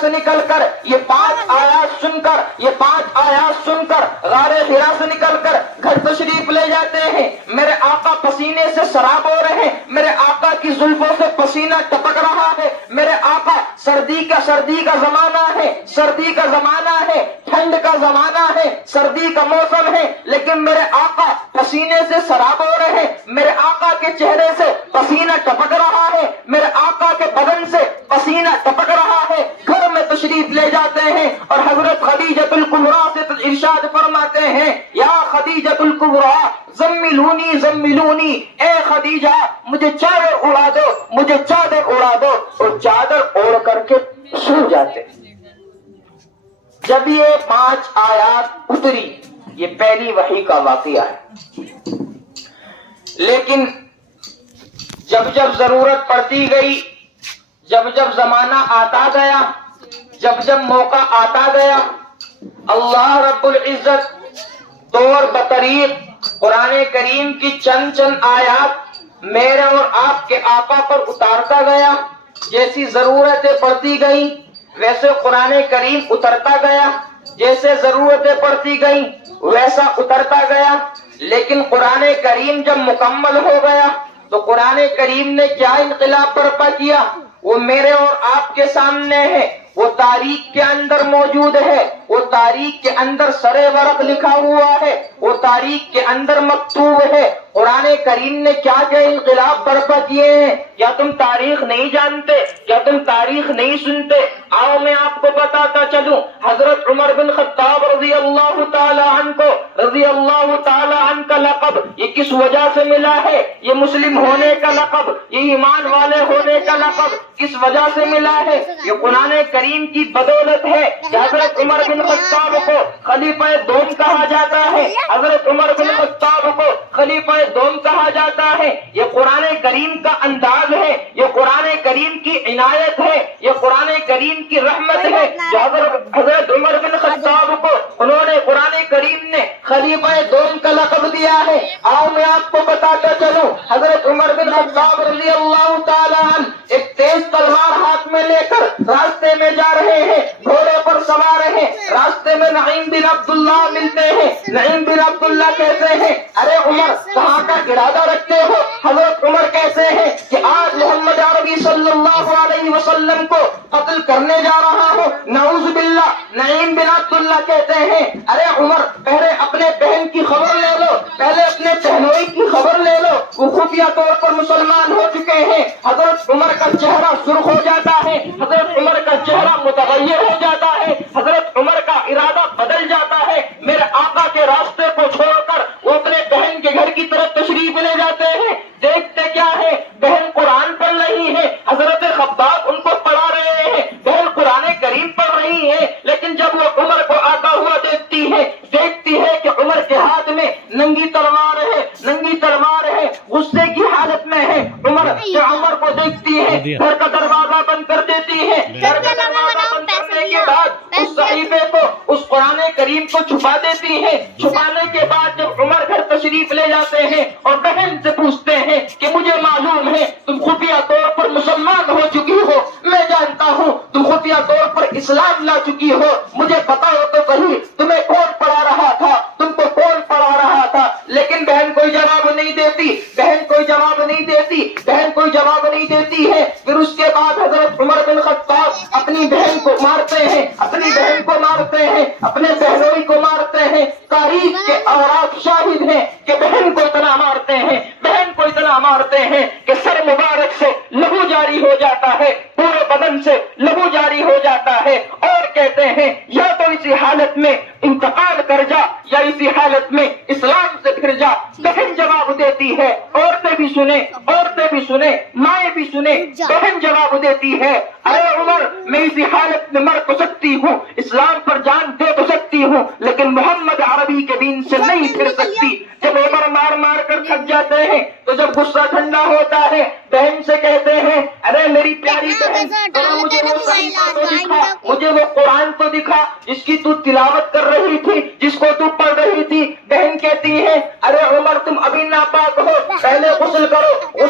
سے نکل کر یہ 5 آیات سن کر غار حرا سے نکل کر گھر تشریف لے جاتے ہیں. میرے آقا پسینے سے سراب ہو رہے ہیں, میرے آقا کی زلفوں سے پسینہ ٹپک رہا ہے. میرے آقا سردی کا زمانہ ہے, ٹھنڈ کا زمانہ ہے, سردی کا موسم ہے, لیکن میرے آقا پسینے سے سراب ہو رہے ہیں. میرے آقا کے چہرے سے پسینہ ٹپک رہا ہے, میرے آقا کے بدن سے پسینہ ٹپک رہا ہے. گھر میں تشریف لے جاتے ہیں اور حضرت خدیجۃ الکبریٰ سے ارشاد فرماتے ہیں, یا خدیجۃ الکبریٰ زملونی, اے خدیجہ مجھے چادر اڑا دو, اور چادر اوڑھ کر کے سو جاتے. جب یہ 5 آیات اتری, یہ پہلی وحی کا واقعہ ہے, لیکن جب ضرورت پڑتی گئی, جب زمانہ آتا گیا, جب موقع آتا گیا, اللہ رب العزت طور بطریق قرآن کریم کی چند آیات میرے اور آپ کے آقا پر اتارتا گیا. جیسی ضرورتیں پڑتی گئیں ویسے قرآن کریم اترتا گیا, جیسے ضرورتیں پڑتی گئیں ویسا اترتا گیا. لیکن قرآن کریم جب مکمل ہو گیا تو قرآن کریم نے کیا انقلاب برپا کیا, وہ میرے اور آپ کے سامنے ہے, وہ تاریخ کے اندر موجود ہے, وہ تاریخ کے اندر سرے ورق لکھا ہوا ہے, وہ تاریخ کے اندر مکتوب ہے. قرآن کریم نے کیا انقلاب برپا کیے ہیں. کیا تم تاریخ نہیں جانتے, کیا تم تاریخ نہیں سنتے؟ آؤ میں آپ کو بتاتا چلوں. حضرت عمر بن خطاب رضی اللہ تعالی عنہ کا لقب یہ کس وجہ سے ملا ہے؟ یہ مسلم ہونے کا لقب, یہ ایمان والے ہونے کا لقب کس وجہ سے ملا ہے؟ یہ قرآن کریم کی بدولت ہے کہ حضرت عمر بن خطاب کو خلیفہ دوم کہا جاتا ہے, حضرت عمر بن خطاب کو خلیفہ دوم کہا جاتا ہے. یہ قرآن کریم کا انداز ہے, یہ قرآن کریم کی عنایت ہے, یہ قرآن کریم کی رحمت ہے جو حضرت عمر بن خطاب کو انہوں نے قرآن کریم نے خلیفہ دوم کا لقب دیا ہے. آؤ میں آپ کو بتاتا چلوں, حضرت عمر بن خطاب رضی اللہ تعالیٰ عنہ ایک تیز تلوار ہاتھ میں لے کر راستے میں جا رہے ہیں, گھوڑے پر سوار ہیں. راستے میں نعیم بن عبداللہ ملتے ہیں. نعیم بن عبداللہ کہتے ہیں, ارے عمر کہاں کا ارادہ رکھتے ہو؟ حضرت عمر کہتے ہیں کہ آج محمد عربی صلی اللہ علیہ وسلم کو قتل کرنے جا رہا ہوں, نعوذ باللہ. نعیم بن عبداللہ کہتے ہیں, ارے عمر پہلے اپنے بہن کی خبر لے لو, پہلے اپنے بہنوئی کی خبر لے لو, وہ خفیہ طور پر مسلمان ہو چکے ہیں. حضرت عمر کا چہرہ سرخ ہو جاتا ہے, حضرت عمر کا چہرہ متغیر ہو جاتا ہے, حضرت عمر کا ارادہ بدل جاتا ہے. میرے آقا کے راستے کو چھوڑ کر وہ اپنے بہن کے گھر کی طرف تشریف لے جاتے ہیں. دیکھتے کیا ہے, بہن قرآن پڑھ رہی ہے, حضرت خباب ان کو پڑھا رہے ہیں, بہن قرآن کریم پڑھ رہی ہے. لیکن جب وہ عمر کو آتا ہوا دیکھتی ہے کہ عمر کے ہاتھ میں ننگی تلوار ہے, غصے کی حالت میں ہے. عمر کو دیکھتی ہے, گھر کا دروازہ بند کر دیتی ہے. گھر کا دروازہ بند کرنے کے بعد اس صحیفے کو, اس قرآن کریم کو چھپا دیتی ہے. چھپانے کے بعد جب عمر گھر تشریف لے جاتے ہیں اور بہن سے پوچھتے ہیں کہ مجھے معلوم ہے تم خفیہ طور پر مسلمان ہو چکی ہو, میں جانتا ہوں تم خفیہ طور پر اسلام لا چکی ہو, مجھے پتا ہو تو کہیں تمہیں کون پڑھا رہا تھا, تم کو کون پڑھا رہا تھا. لیکن بہن کوئی جواب نہیں دیتی, ہے. پھر اس کے بعد حضرت عمر بن خطاب اپنی بہن کو مارتے ہیں, اپنے بہنوئی کو مارتے ہیں. تاریخ کے اوراق شاہد ہیں کہ بہن کو اتنا مارتے ہیں کہ سر مبارک سے لہو جاری ہو جاتا ہے, پورے بدن سے لہو جاری ہو جاتا ہے. اور کہتے ہیں یا تو اسی حالت میں انتقال کر جا یا اسی حالت میں اسلام سے پھر جا. بہن جواب دیتی ہے, عورتیں بھی سنیں, مائیں بھی سنیں. بہن جواب دیتی ہے, ارے عمر میں اسی حالت میں مر تو سکتی ہوں, اسلام پر جان دے تو سکتی ہوں, لیکن محمد عربی کے دین سے نہیں پھر سکتی. جب عمر مار کر تھک جاتے ہیں تو جب غصہ ٹھنڈا ہوتا ہے بہن سے کہتے ہیں, ارے میری پیاری بہن مجھے وہ صحیفہ تو دکھا, مجھے وہ قرآن تو دکھا جس کی تو تلاوت کر رہی تھی, جس کو تو پڑھ رہی تھی. بہن کہتی ہے, ارے عمر تم ابھی ناپاک ہو, پہلے غسل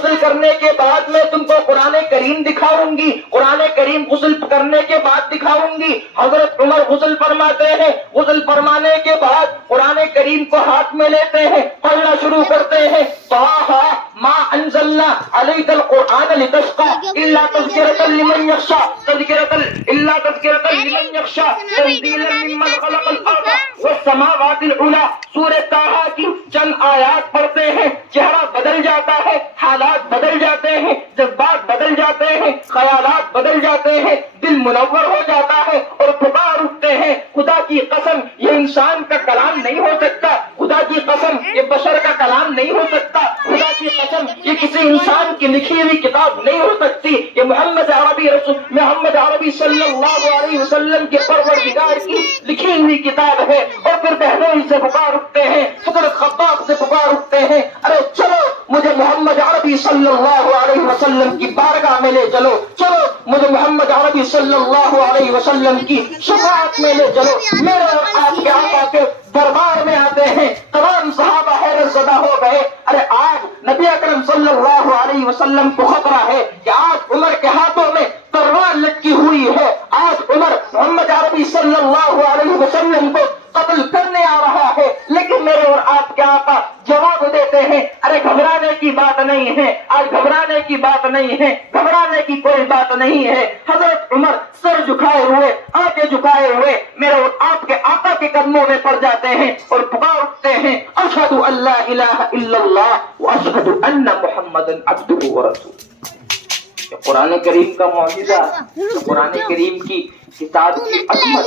غسل کرنے کے بعد میں تم کو قرآن کریم دکھاؤں گی، قرآن کریم غسل کرنے کے بعد دکھاؤں گی۔ حضرت عمر غسل فرماتے ہیں، غسل فرمانے کے بعد قرآن کریم کو ہاتھ میں لیتے ہیں، پڑھنا شروع کرتے ہیں، طٰہٰ ما انزلنا علیک القرآن لتشقیٰ الا تذکرۃ لمن یخشیٰ تذکرۃ لمن یخشیٰ تنزیلا ممن خلق الارض والسماوات العلی۔ سورہ طٰہٰ کی چند آیات پڑھتے ہیں، چہرہ بدل جاتا ہے، حالات بدل جاتے ہیں، جذبات بدل جاتے ہیں، خیالات بدل جاتے ہیں، دل منور ہو جاتا ہے اور پکار اٹھتے ہیں، خدا کی قسم یہ انسان کا کلام نہیں ہو سکتا، خدا کی قسم یہ بشر کا کلام نہیں ہو سکتا، خدا کی قسم یہ کسی انسان کی لکھی ہوئی کتاب نہیں ہو سکتی، یہ محمد عربی صلی اللہ علیہ وسلم کے پروردگار کی لکھی ہوئی کتاب ہے۔ اور پھر بہنوئی سے پکار اٹھتے ہیں، فکر خباب سے پکار اٹھتے ہیں، ارے چلو مجھے محمد عربی صلی اللہ علیہ وسلم کی بارگاہ میں لے چلو، چلو مجھے محمد عربی صلی اللہ علیہ وسلم کی شفاعت میں لے چلو۔ میرے اور آپ کے آقا کے دربار میں آتے ہیں، تمام صحابہ حیرت زدہ ہو گئے، ارے آج نبی اکرم صلی اللہ علیہ وسلم کو خطرہ ہے کہ آج عمر کے ہاتھوں میں تلوار لٹکی ہوئی ہے، آج عمر محمد عربی صلی اللہ علیہ وسلم کو قتل کرنے آ رہا ہے، لیکن میرے اور آپ کے آقا جواب دیتے ہیں، ارے گھبرانے کی بات نہیں ہے، آج گھبرانے کی بات نہیں ہے، گھبرانے کی کوئی بات نہیں ہے۔ حضرت عمر سر جھکائے ہوئے، آنکھیں جھکائے ہوئے میرے اور آپ کے آقا کے قدموں میں پڑ جاتے ہیں اور پکار اٹھتے ہیں، اشہد ان لا الہ الا اللہ واشہد ان محمدا عبدہ ورسولہ۔ قرآن کریم کا معجزہ، قرآن کریم کی کتاب کی عظمت،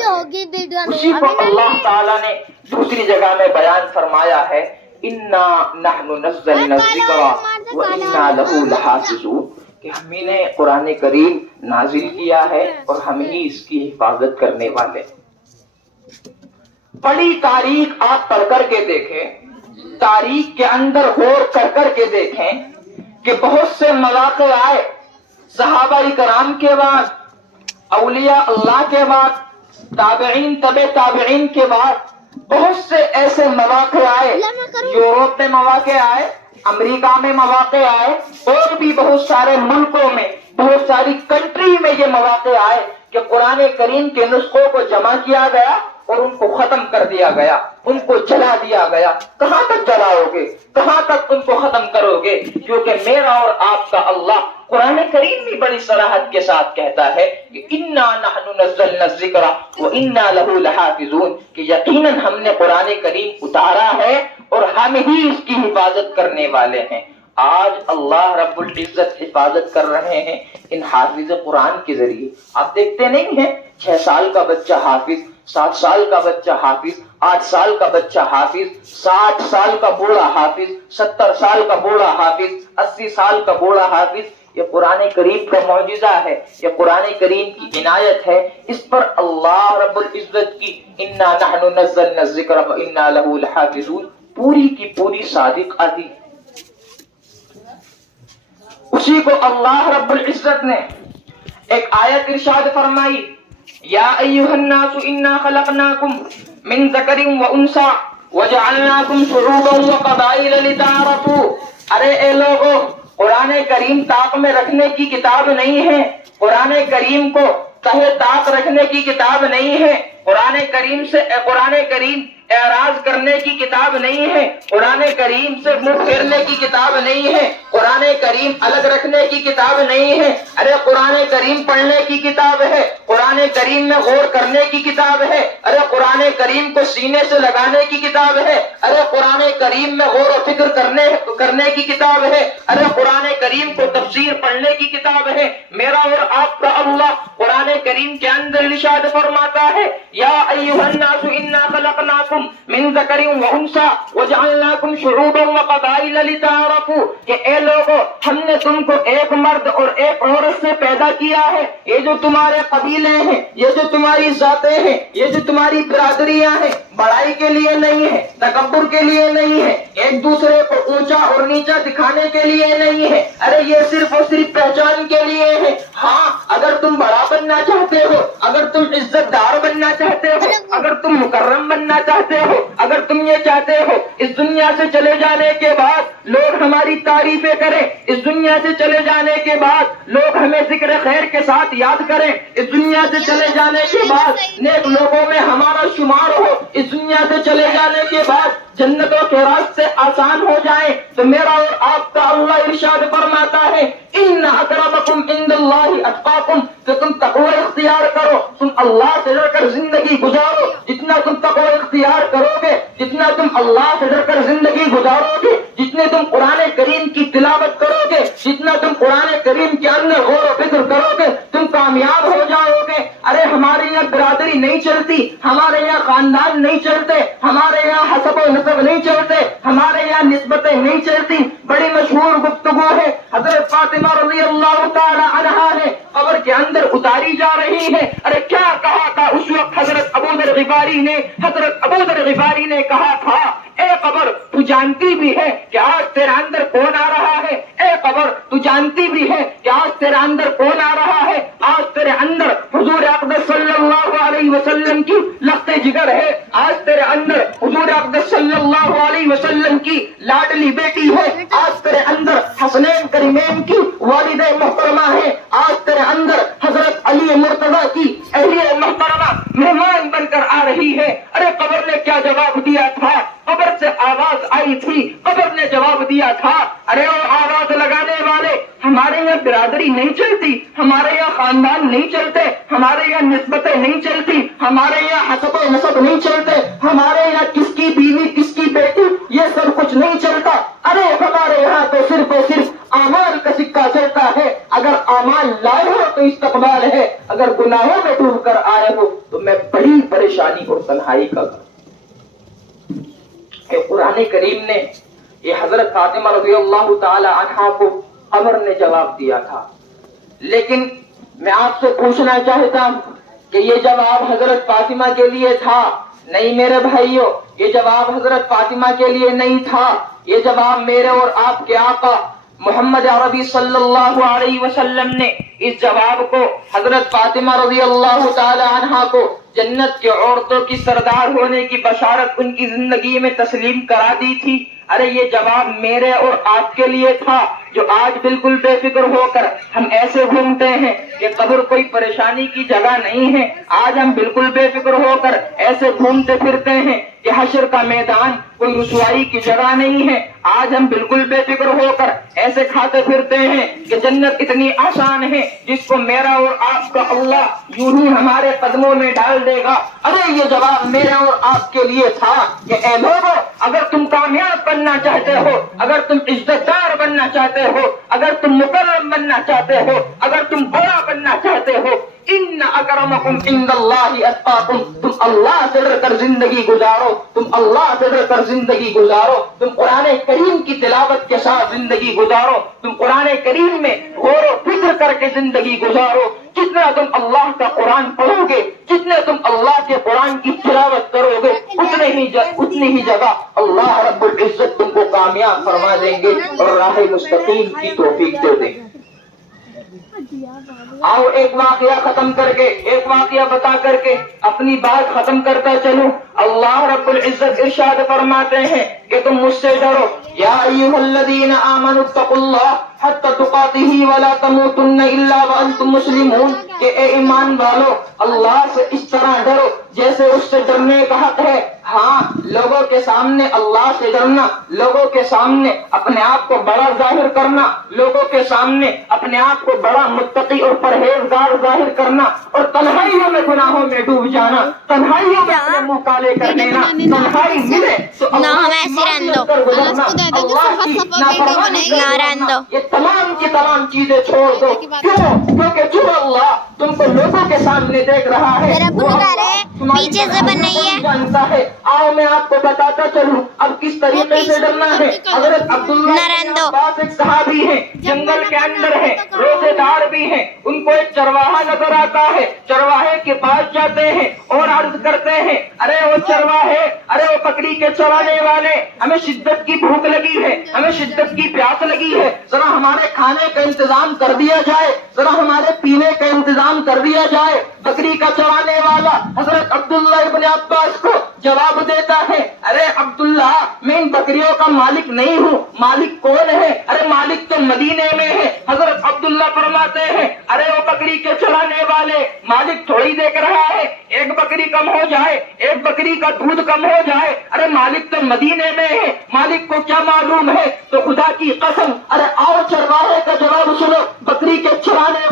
اسی کو اللہ تعالیٰ نے دوسری جگہ میں بیان فرمایا ہے، انا نحن نزلنا الذکر وانا لہ لحافظون، کہ ہم نے قرآن کریم نازل کیا ہے اور ہم ہی اس کی حفاظت کرنے والے۔ بڑی تاریخ آپ پڑھ کر کے دیکھیں، تاریخ کے اندر غور کر کے دیکھیں کہ بہت سے مواقع آئے، صحابہ کرام کے بعد، اولیاء اللہ کے بعد، تابعین تبع تابعین کے بعد بہت سے ایسے مواقع آئے، یورپ میں مواقع آئے، امریکہ میں مواقع آئے، اور بھی بہت سارے ملکوں میں، بہت ساری کنٹری میں یہ مواقع آئے کہ قرآن کریم کے نسخوں کو جمع کیا گیا اور ان کو ختم کر دیا گیا، ان کو جلا دیا گیا۔ کہاں تک جلاؤ گے، کہاں تک ان کو ختم کرو گے؟ کیونکہ میرا اور آپ کا اللہ قرآن کریم بھی بڑی صراحت کے ساتھ کہتا ہے کہ انا نحن نزلنا الذکر وانا لہ لحافظون، کہ یقیناً ہم نے قرآن کریم اتارا ہے اور ہم ہی اس کی حفاظت کرنے والے ہیں۔ آج اللہ رب العزت حفاظت کر رہے ہیں ان حافظ قرآن کے ذریعے۔ آپ دیکھتے نہیں ہیں 6 سال کا بچہ حافظ، 7 سال کا بچہ حافظ، 8 سال کا بچہ حافظ، 60 سال کا بوڑھا حافظ، 70 سال کا بوڑھا حافظ، 80 سال کا بوڑھا حافظ۔ یہ قرآن کریم کا معجزہ ہے، یہ قرآن کریم کی عنایت ہے، اس پر اللہ رب العزت کی انا نحن نزلنا الذکر وانا لہ لحافظون پوری کی پوری صادق آتی۔ اسی کو اللہ رب العزت نے ایک آیت ارشاد فرمائی، یا ایھا الناس انا خلقناکم من ذکر وانثی وجعلناکم شعوبا وقبائل لتعارفوا۔ ارے اے لوگو، قرآن کریم طاق میں رکھنے کی کتاب نہیں ہے، قرآن کریم کو تہے طاق رکھنے کی کتاب نہیں ہے، قرآن کریم اعراض کرنے کی کتاب نہیں ہے، قرآن کریم سے منہ پھیرنے کی کتاب نہیں ہے، قرآن کریم الگ رکھنے کی کتاب نہیں ہے۔ ارے قرآن کریم پڑھنے کی کتاب ہے، قرآن کریم میں غور کرنے کی کتاب ہے، ارے قرآن کریم کو سینے سے لگانے کی کتاب ہے، ارے قرآن کریم میں غور و فکر کرنے کی کتاب ہے، ارے قرآن کریم کو تفسیر پڑھنے کی کتاب ہے۔ میرا اور آپ کا اللہ قرآن کریم کے اندر ارشاد فرماتا ہے، یا ایھا الناس انا خلقناکم من ذکر وانثی وجعلناکم شعوبا وقبائل لتعارفوا، کہ اے لوگو، ہم نے تم کو ایک مرد اور ایک عورت سے پیدا کیا ہے، یہ جو تمہارے قبیلے ہیں، یہ جو تمہاری ذاتیں ہیں، یہ جو تمہاری برادریاں ہیں، بڑائی کے لیے نہیں ہے، تکبر کے لیے نہیں ہے، ایک دوسرے کو اونچا اور نیچا دکھانے کے لیے نہیں ہے، ارے یہ صرف اور صرف پہچان کے لیے ہے۔ ہاں، اگر تم بڑا بننا چاہتے ہو، اگر تم عزت دار بننا چاہتے ہو، اگر تم مکرم بننا چاہتے ہو، اگر تم یہ چاہتے ہو اس دنیا سے چلے جانے کے بعد لوگ ہماری تعریفیں کریں، اس دنیا سے چلے جانے کے بعد لوگ ہمیں ذکر خیر کے ساتھ یاد کریں، اس دنیا سے چلے جانے کے بعد نیک لوگوں میں ہمارا شمار ہو، اس دنیا سے چلے جانے کے بعد جنتوں کے راستے آسان ہو جائیں، تو میرا اور آپ کا اللہ ارشاد فرماتا ہے ان اکرمکم عند اللہ اتقاکم، کہ تم تقوی اختیار کرو، تم اللہ سے ڈر کر زندگی گزارو، جتنا تم تقوی اختیار کرو گے، جتنا تم اللہ سے ڈر کر زندگی گزارو گے، جتنے تم قرآن کریم کی تلاوت کرو گے، جتنا تم قرآن کریم کے اندر غور و فکر کرو گے، تم کامیاب ہو جاؤ گے۔ ارے ہمارے یہاں برادری نہیں چلتی، ہمارے یہاں خاندان نہیں چلتے، ہمارے یہاں حسب و نسب نہیں چلتے، ہمارے یہاں نسبتیں نہیں چلتی۔ بڑی مشہور گفتگو ہے، حضرت فاطمہ رضی اللہ تعالی عنہا نے قبر کے اندر اتاری جا رہی ہے۔ ارے کیا کہا تھا اس وقت حضرت ابو ذر غفاری نے؟ حضرت ابو ذر غفاری نے کہا تھا اے قبر تو جانتی بھی ہے کہ آج تیرے اندر کون آ رہا ہے، اے قبر تو جانتی بھی ہے کہ آج تیرے اندر کون آ رہا ہے، آج تیرے اندر حضور اقدس صلی اللہ علیہ وسلم کی لخت جگر ہے، آج تیرے اندر حضور اقدس صلی اللہ علیہ وسلم کی لاڈلی بیٹی ہے، آج تیرے اندر حسنین کریمین کی والد محترمہ ہے، آج تیرے اندر حضرت علی مرتضیٰ کی اہلیہ محترمہ مہمان بن کر آ رہی ہے۔ ارے قبر نے کیا جواب دیا تھا؟ قبر سے آواز آئی تھی، قبر نے جواب دیا تھا ارے وہ آواز لگانے والے، ہمارے یہاں برادری نہیں چلتی، ہمارے یہاں خاندان نہیں چلتے، ہمارے یہاں نسبتیں نہیں چلتی، ہمارے یہاں حسب و نسب نہیں چلتے، ہمارے یہاں کس کی بیوی کس کی بیٹی یہ سب کچھ نہیں چلتا۔ ارے ہمارے یہاں تو صرف اور صرف اعمال کا سکہ چلتا ہے، اگر اعمال لائے ہو تو استقبال ہے، اگر گناہوں میں ڈوب کر آئے ہو تو میں بڑی پریشانی اور تنہائی کا کہ قرآن کریم نے یہ حضرت فاطمہ رضی اللہ تعالی عنہا کو قبر نے جواب دیا تھا۔ لیکن میں آپ سے پوچھنا چاہتا ہوں کہ یہ جواب حضرت فاطمہ کے لیے تھا؟ نہیں میرے بھائیوں، یہ جواب حضرت فاطمہ کے لیے نہیں تھا، یہ جواب میرے اور آپ کے آقا محمد عربی صلی اللہ علیہ وسلم نے اس جواب کو حضرت فاطمہ رضی اللہ تعالی عنہا کو جنت کے عورتوں کی سردار ہونے کی بشارت ان کی زندگی میں تسلیم کرا دی تھی۔ ارے یہ جواب میرے اور آپ کے لیے تھا جو آج بالکل بے فکر ہو کر ہم ایسے گھومتے ہیں کہ قبر کوئی پریشانی کی جگہ نہیں ہے، آج ہم بالکل بے فکر ہو کر ایسے گھومتے پھرتے ہیں کہ حشر کا میدان کوئی رسوائی کی جگہ نہیں ہے، آج ہم بالکل بے فکر ہو کر ایسے کھاتے پھرتے ہیں کہ جنت اتنی آسان ہے جس کو میرا اور آپ کا اللہ یوں ہی ہمارے قدموں میں ڈال دے گا۔ ارے یہ جواب میرے اور آپ کے لیے تھا کہ اے لوگوں، اگر تم کامیاب بننا چاہتے ہو، اگر تم عزت دار بننا چاہتے ہو، اگر تم مکرم بننا چاہتے ہو، اگر تم بڑا بننا چاہتے ہو، ان اکرمکم عند اللہ اتقاکم، تم اللہ سے ڈر کر زندگی گزارو، تم اللہ سے ڈر کر زندگی گزارو، تم قرآن کریم کی تلاوت کے ساتھ زندگی گزارو، تم قرآن کریم میں غور و فکر کر کے زندگی گزارو۔ جتنا تم اللہ کا قرآن پڑھو گے، جتنے تم اللہ کے قرآن کی تلاوت کرو گے، اتنی ہی جگہ اللہ رب العزت تم کو کامیاب فرما دیں گے اور راہ مستقیم کی توفیق دے دیں گے۔ آؤ ایک واقعہ ختم کر کے، ایک واقعہ بتا کر کے اپنی بات ختم کرتا چلوں۔ اللہ رب العزت ارشاد فرماتے ہیں کہ تم مجھ سے ڈرو، یا ایھا الذین آمنوا اتقوا اللہ حتی تقاتہ ولا تموتن الا وانتم مسلمون، کہ اے ایمان والو اللہ سے اس طرح ڈرو جیسے اس سے ڈرنے کا حق ہے۔ ہاں، لوگوں کے سامنے اللہ سے ڈرنا، لوگوں کے سامنے اپنے آپ کو بڑا ظاہر کرنا، لوگوں کے سامنے اپنے آپ کو بڑا متقی اور پرہیزگار ظاہر کرنا، اور تنہائیوں میں گناہوں میں ڈوب جانا، تنہائیوں میں اپنے منہ کالے کر دینا، تنہائی ملے تو اللہ یہ تمام کی تمام چیزیں چھوڑ دو۔ کیوں؟ کیونکہ جو اللہ تم کو لوگوں کے سامنے دیکھ رہا ہے پیچھے سے بنائی ہے جانتا ہے۔ آؤ میں آپ کو بتاتا چلوں اب کس طریقے سے ڈرنا ہے۔ حضرت عبداللہ بن عباس ایک صحابی ہیں، جنگل کے اندر ہیں، روزے دار بھی ہیں، ان کو ایک چرواہا نظر آتا ہے، چرواہے کے پاس جاتے ہیں اور عرض کرتے ہیں ارے وہ چرواہے، ارے وہ بکری کے چرانے والے، ہمیں شدت کی بھوک لگی ہے، ہمیں شدت کی پیاس لگی ہے، ذرا ہمارے کھانے کا انتظام کر دیا جائے، ذرا ہمارے پینے کا انتظام کر دیا جائے۔ بکری کا چرانے والا حضرت حضرت عبداللہ ابن عباس کو جواب دیتا ہے، ارے عبداللہ میں ان بکریوں کا مالک نہیں ہوں، مالک کون ہے؟ ارے مالک تو مدینے میں ہے۔ حضرت عبداللہ فرماتے ہیں، ارے وہ بکری کے چرانے والے مالک تھوڑی دیکھ رہا ہے، ایک بکری کم ہو جائے، ایک بکری کا دودھ کم ہو جائے، ارے مالک تو مدینے میں ہے، مالک کو کیا معلوم ہے؟ تو خدا کی قسم، ارے آؤ چرواہے کا جواب سنو۔ بکری کے چرانے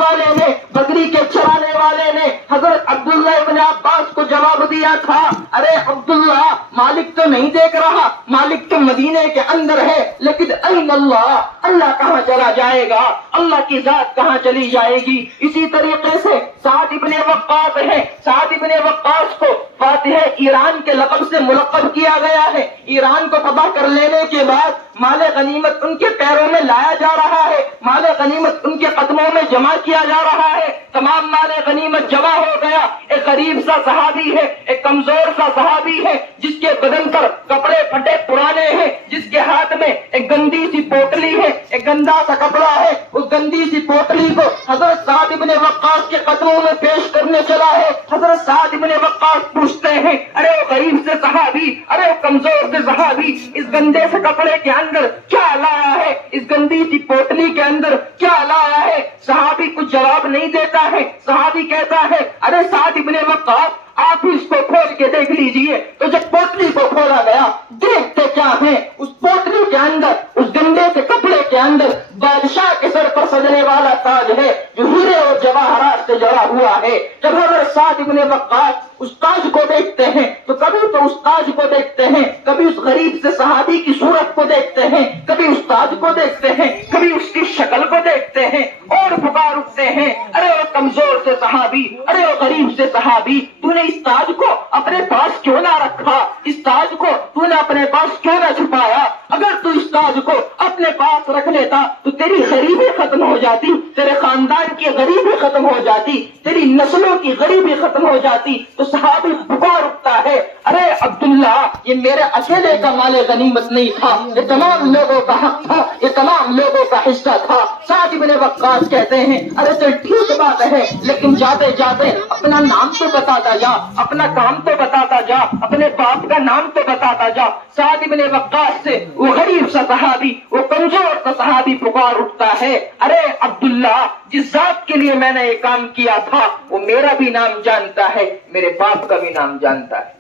والے نے حضرت عبداللہ ابن عباس کو جواب دیا تھا، ارے عبداللہ مالک تو نہیں دیکھ رہا، مالک تو مدینے کے اندر ہے، لیکن این اللہ، اللہ کہاں چلا جائے گا؟ اللہ کی ذات کہاں چلی جائے گی؟ اسی طریقے سے سعد ابن وقاص ہے، سعد ابن وقاص کو فاتح ایران کے لقب سے ملقب کیا گیا ہے۔ ایران کو تباہ کر لینے کے بعد مال غنیمت ان کے پیروں میں لایا جا رہا ہے، مال غنیمت ان کے قدموں میں جمع کیا جا رہا ہے، تمام مال غنیمت جمع ہو گیا۔ ایک غریب سا صحابی ہے، ایک کمزور سا صحابی ہے، جس کے بدن پر کپڑے پھٹے پرانے ہیں، جس کے ہاتھ میں ایک گندی سی پوٹلی ہے، ایک گندا سا کپڑا ہے، اس گندی سی پوٹلی کو حضرت سعد ابن وقاص کے قدموں میں پیش کرنے چلا ہے۔ حضرت سعد ابن وقاص پوچھتے ہیں، ارے وہ غریب سے صحابی، ارے وہ کمزور سے صحابی، اس گندے سے کپڑے کے اندر کیا لایا ہے؟ اس گندی سی پوٹلی کے اندر کیا لایا ہے؟ صحابی کچھ جواب نہیں دیتا ہے۔ صحابی کہتا ہے، ارے سعد ابن وقاص آپ اس کو کھول کے دیکھ لیجئے۔ تو جب پوٹلی کو کھولا گیا، دیکھتے کیا ہے؟ اس پوٹلی کے اندر، اس گندے سے کپڑے کے اندر بادشاہ کے سر پر سجنے والا تاج ہے، جو ہیرے اور جواہرات سے جڑا ہوا ہے۔ جب حضرت سعد ابن وقاص اس تاج کو دیکھتے ہیں تو کبھی تو اس تاج کو دیکھتے ہیں، کبھی اس غریب سے صحابی کی صورت کو دیکھتے ہیں، کبھی اس تاج کو دیکھتے ہیں، کبھی اس کی شکل کو دیکھتے ہیں اور پکار اٹھتے ہیں، ارے وہ کمزور سے صحابی، ارے وہ غریب سے صحابی، تو نے اس تاج کو اپنے پاس کیوں نہ رکھا؟ اس تاج کو تو نے اپنے پاس کیوں نہ چھپایا؟ اگر تو اس تاج کو اپنے پاس رکھ لیتا تو تیری غریبی ختم ہو جاتی، تیرے خاندان کی غریبی ختم ہو جاتی، تیری نسلوں کی غریبی ختم ہو جاتی۔ تو صحابی پکار اٹھتا ہے، ارے عبداللہ یہ میرے اکیلے کا مال غنیمت نہیں تھا، یہ تمام لوگوں کا حق تھا، یہ تمام لوگوں کا حصہ تھا۔ سعد ابن وقاص کہتے ہیں، ارے چل ٹھیک بات ہے، لیکن جاتے جاتے اپنا نام تو بتاتا جا، اپنا کام تو بتاتا جا، اپنے باپ کا نام تو بتاتا جا۔ سعد ابن وقاص سے وہ غریب سا صحابی، وہ کمزور سا صحابی پکار اٹھتا ہے، ارے عبداللہ جس ذات کے لیے میں نے یہ کام کیا تھا وہ میرا بھی نام جانتا ہے، میرے باپ کا بھی نام جانتا ہے۔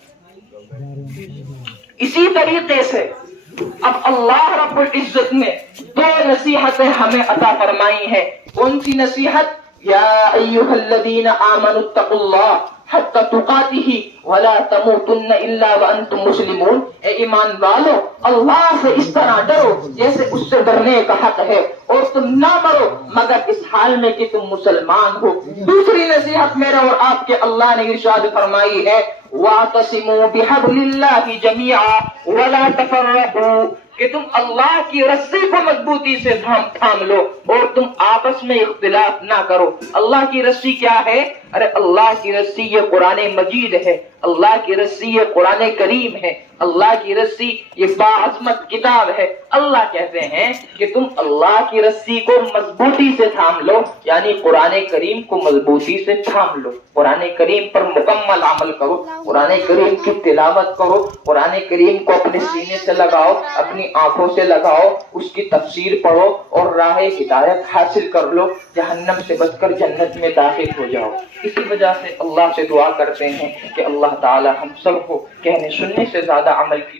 اسی طریقے سے اب اللہ رب العزت نے دو نصیحتیں ہمیں عطا فرمائی ہیں۔ کون سی نصیحت؟ یا ایھا الذین آمنوا اتقوا اللہ حق تقاتہ ولا تموتن الا وانتم مسلمون۔ اے ایمان والو، اللہ سے اس طرح ڈرو جیسے اس سے ڈرنے کا حق ہے، اور تم نہ مرو مگر اس حال میں کہ تم مسلمان ہو۔ دوسری نصیحت میرے اور آپ کے اللہ نے ارشاد فرمائی ہے، وَاعْتَصِمُوا بِحَبْلِ اللَّهِ جَمِيعًا وَلَا تَفَرَّقُوا، کہ تم اللہ کی رسی کو مضبوطی سے تھام لو اور تم آپس میں اختلاف نہ کرو۔ اللہ کی رسی کیا ہے؟ ارے اللہ کی رسی یہ قرآن مجید ہے، اللہ کی رسی یہ قرآن کریم ہے، اللہ کی رسی یہ باعظمت کتاب ہے۔ اللہ کہتے ہیں کہ تم اللہ کی رسی کو مضبوطی سے تھام لو، یعنی قرآن کریم کو مضبوطی سے تھام لو، قرآن کریم پر مکمل عمل کرو، قرآن کریم کی تلاوت کرو، قرآن کریم کو اپنے سینے سے لگاؤ، اپنی آنکھوں سے لگاؤ، اس کی تفسیر پڑھو اور راہ ہدایت حاصل کر لو، جہنم سے بچ کر جنت میں داخل ہو جاؤ۔ اسی وجہ سے اللہ سے دعا کرتے ہیں کہ اللہ تعالی ہم سب کو کہنے سننے سے زیادہ عمل کی